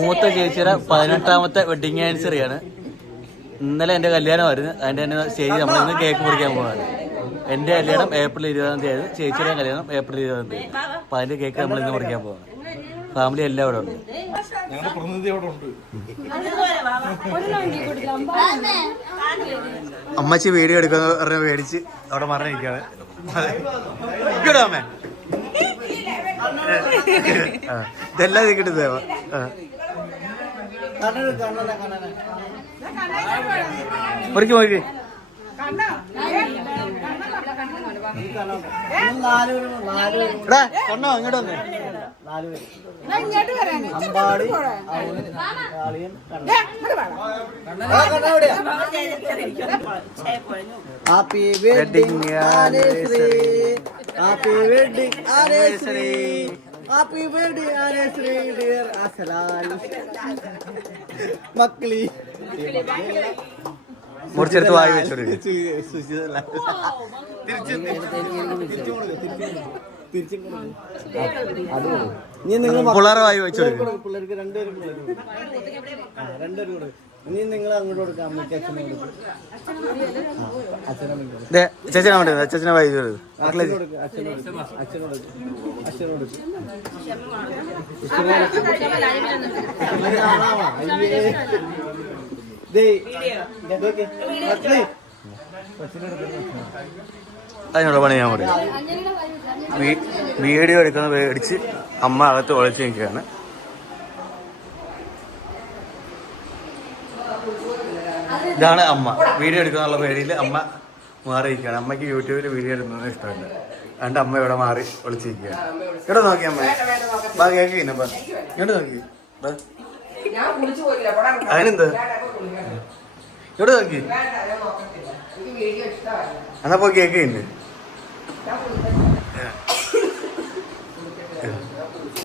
മൂത്ത ചേച്ചിയുടെ 18ാമത്തെ വെഡിങ് ആനിവേഴ്സറിയാണ്. ഇന്നലെ എൻ്റെ കല്യാണമായിരുന്നു. അതിൻ്റെ തന്നെ സ്റ്റേജ് നമ്മളിന്ന് കേക്ക് മുറിക്കാൻ പോകുന്നത്. എൻ്റെ കല്യാണം ഏപ്രിൽ 20-ാം തീയതി ആയിരുന്നു. ചേച്ചിയുടെ കല്യാണം ഏപ്രിൽ 20-ാം തീയതി. അപ്പം അതിൻ്റെ കേക്ക് നമ്മളിന്ന് മുറിക്കാൻ പോകുന്നത്. ഫാമിലി എല്ലാം ഇവിടെ ഉണ്ട്. അമ്മച്ചി വീഡിയോ എടുക്കുന്ന പറഞ്ഞ മേടിച്ച് അവിടെ മറന്നിരിക്കുകയാണ്. അമ്മേ ഇതെല്ലാം കിട്ടുന്നത് മുറിക്ക് മുറിക്ക്. കണ്ണോ ഇങ്ങോട്ട് വന്നേ. Happy wedding anniversary, happy wedding anniversary, happy wedding anniversary dear അസലാൽ മക്കളി. മുറിച്ചെടുത്ത് വായി വെച്ചോളൂ. പിള്ളേരെ വായി വെച്ചോളൂ. പിള്ളേർക്ക് രണ്ടുപേരും കൂടെ ഇനി നിങ്ങൾ അങ്ങോട്ട് കൊടുക്കാം. അമ്മയ്ക്ക് അച്ഛനെ കൊടുക്കും. ചേച്ചനെ വേണ്ടത് അച്ഛനെ വായി വെച്ചോളൂ. അതിനുള്ള പണി ഞാൻ പറയും. വീഡിയോ എടുക്കുന്ന മേടിച്ച് അമ്മ അകത്ത് ഒളിച്ച് നിൽക്കുകയാണ്. ഇതാണ് അമ്മ. വീഡിയോ എടുക്കാന്നുള്ള പേടിയിൽ അമ്മ മാറിയിരിക്കുകയാണ്. അമ്മയ്ക്ക് യൂട്യൂബിൽ വീഡിയോ എടുക്കുന്നത് ഇഷ്ടമല്ല. അതുകൊണ്ട് അമ്മ ഇവിടെ മാറി ഒളിച്ചിരിക്കുകയാണ്. ഇവിടെ നോക്കി അമ്മ കേക്ക് പിന്നെ ഇങ്ങോട്ട് നോക്കി. അതിനെന്ത് ഇവിടെ നോക്കി. എന്നാ പോയി കേക്ക് ഉണ്ട്.